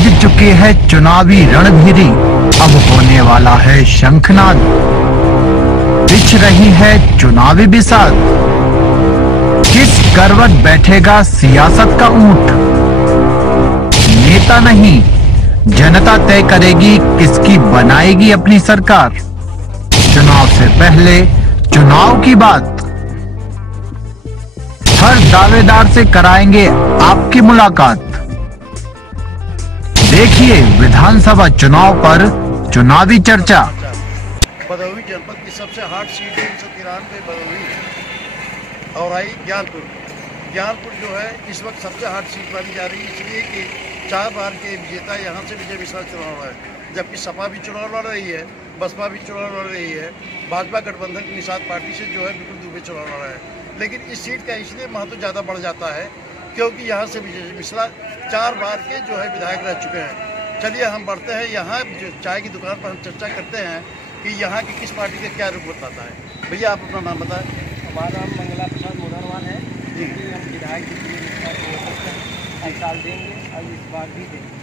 बज चुके हैं चुनावी रणभेरी, अब होने वाला है शंखनाद। बिछ रही है चुनावी बिसात, किस करवट बैठेगा सियासत का ऊंट। नेता नहीं जनता तय करेगी किसकी बनाएगी अपनी सरकार। चुनाव से पहले चुनाव की बात, हर दावेदार से कराएंगे आपकी मुलाकात। देखिए विधानसभा चुनाव पर चुनावी चर्चा। भदोही जनपद की सबसे हॉट सीट 393 भदोही और आई ज्ञानपुर। ज्ञानपुर जो है इस वक्त सबसे हॉट सीट मानी जा रही है, इसलिए कि 4 बार के विजेता यहाँ से विजय मिश्रा चुनाव लड़ रहे हैं, जबकि सपा भी चुनाव लड़ रही है, बसपा भी चुनाव लड़ रही है, भाजपा गठबंधन की निषाद पार्टी से जो है बिल्कुल दुबे चुनाव लड़ रहे हैं। लेकिन इस सीट का इसलिए महत्व ज़्यादा बढ़ जाता है क्योंकि यहाँ से विजय मिश्रा 4 बार के जो है विधायक रह चुके हैं। चलिए हम बढ़ते हैं, यहाँ जो चाय की दुकान पर हम चर्चा करते हैं कि यहाँ की किस पार्टी का क्या रुख बताता है। भैया आप अपना नाम बताएं। हमारा नाम मंगला प्रसाद मोदरवान है जी। हम विधायक हर साल देंगे और इस बार भी देंगे।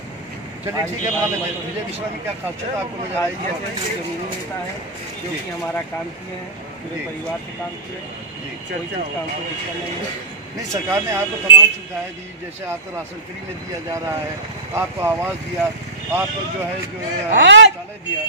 चलिए ठीक है, मान लेते हैं विजय मिश्रा की क्या खासियत आपको नजर आई? जैसे जमीनी नेता है जो कि हमारा काम किए हैं, पूरे परिवार से काम किए, कोई चीज़ काम को दिक्कत नहीं है। नहीं, सरकार ने आपको तमाम सुविधाएं दी, जैसे आपको राशन फ्री में दिया जा रहा है, आपको आवास दिया, आपको जो है जो शौचालय दिया।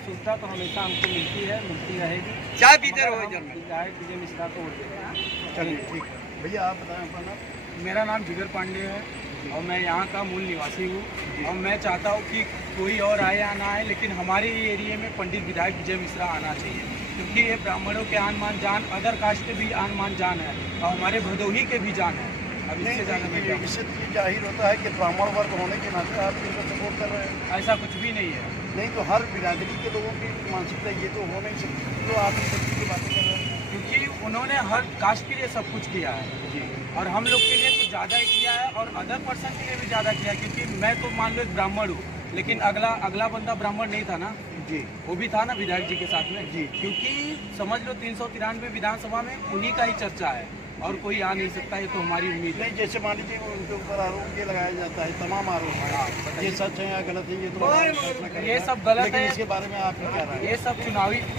सुविधा तो हमेशा हमको मिलती है, मिलती रहेगी। चाय पीते रहो। विधायक विजय मिश्रा को वोट देंगे। चलिए ठीक है भैया, आप बताएं अपना नाम। मेरा नाम जिगर पांडे है और मैं यहाँ का मूल निवासी हूँ और मैं चाहता हूँ कि कोई और आए या ना आए, लेकिन हमारे एरिया में पंडित विधायक विजय मिश्रा आना चाहिए, क्योंकि ये ब्राह्मणों के आन मान जान, अदर कास्ट के भी आन मान जान है और हमारे भदोही के भी जान है। अब इससे ज़्यादा इससे जाहिर होता है कि ब्राह्मण वर्ग होने के नाते आप इनको सपोर्ट कर रहे हैं। ऐसा कुछ भी नहीं है। नहीं तो हर बिरादरी के लोगों की मानसिकता ये तो हो नहीं सकती, तो आप इस की बातें कर रहे हैं, क्योंकि उन्होंने हर कास्ट के लिए सब कुछ किया है जी, और हम लोग के लिए कुछ ज़्यादा ही किया है और अदर पर्सन के लिए भी ज़्यादा किया है। क्योंकि मैं तो मान लो एक ब्राह्मण हूँ, लेकिन अगला बंदा ब्राह्मण नहीं था ना जी, वो भी था ना विधायक जी के साथ में जी। क्योंकि समझ लो 393 विधानसभा में उन्हीं का ही चर्चा है और कोई आ नहीं सकता, ये तो हमारी उम्मीद है। नहीं, जैसे मान लीजिए उनके ऊपर आरोप ये लगाया जाता है, तमाम आरोप है, ये सच है या गलत है, ये तो ये सब गलत है। इसके बारे में आप क्या कह रहे हैं? ये सब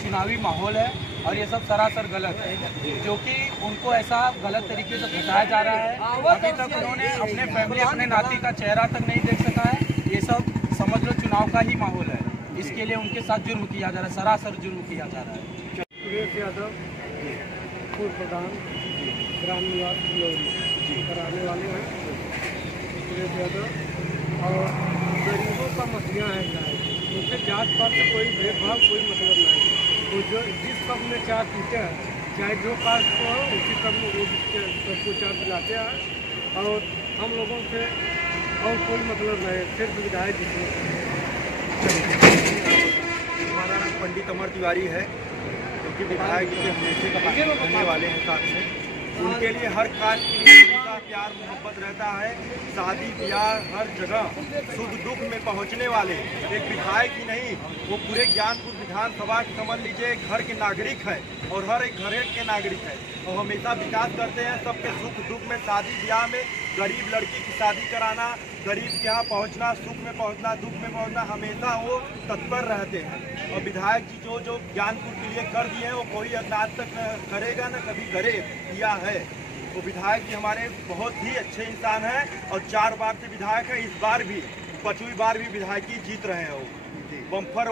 चुनावी माहौल है और ये सब सरासर गलत है, जो कि उनको ऐसा गलत तरीके से फंसाया जा रहा है। अभी तक उन्होंने अपने फैमिली, अपने नाती का चेहरा तक नहीं देख सका है। ये सब समझ लो चुनाव का ही माहौल है, इसके लिए उनके साथ जुर्म किया जा रहा है, सरासर जुर्म किया जा रहा है। सुरेश यादव पूर्व प्रधान ग्राम निवास कराने वाले हैं सुरेश यादव, और गरीबों का मसलियाँ है उनसे जात पात से कोई भेदभाव कोई मतलब नहीं। तो जो जिस कप में चाय पीते हैं, चाहे जो कास्ट को हो उसी कप में वो सबको चाय पिलाते हैं और हम लोगों से और कोई मतलब नहीं, सिर्फ विधायक जी से। हमारा नाम पंडित अमर तिवारी है, जो कि विधायक जी के हमेशा रहने वाले हैं साथ में। उनके लिए हर कास्ट के लिए हमेशा प्यार मोहब्बत रहता है। शादी ब्याह हर जगह सुख दुख में पहुंचने वाले एक विधायक ही नहीं, वो पूरे ज्ञानपुर विधानसभा समझ लीजिए घर के नागरिक है और हर एक घर के नागरिक है और हमेशा विकास करते हैं सबके सुख दुख में। शादी ब्याह में गरीब लड़की की शादी कराना, गरीब के यहाँ पहुँचना, सुख में पहुँचना, दुख में पहुँचना, हमेशा वो तत्पर रहते हैं। और विधायक जी जो ज्ञानपुर के लिए कर दिए हैं वो कोई आज तक करेगा न कभी करे किया है। वो विधायक जी हमारे बहुत ही अच्छे इंसान हैं और 4 बार से विधायक है, इस बार भी 5वीं बार भी विधायकी जीत रहे हैं। वो बम्फर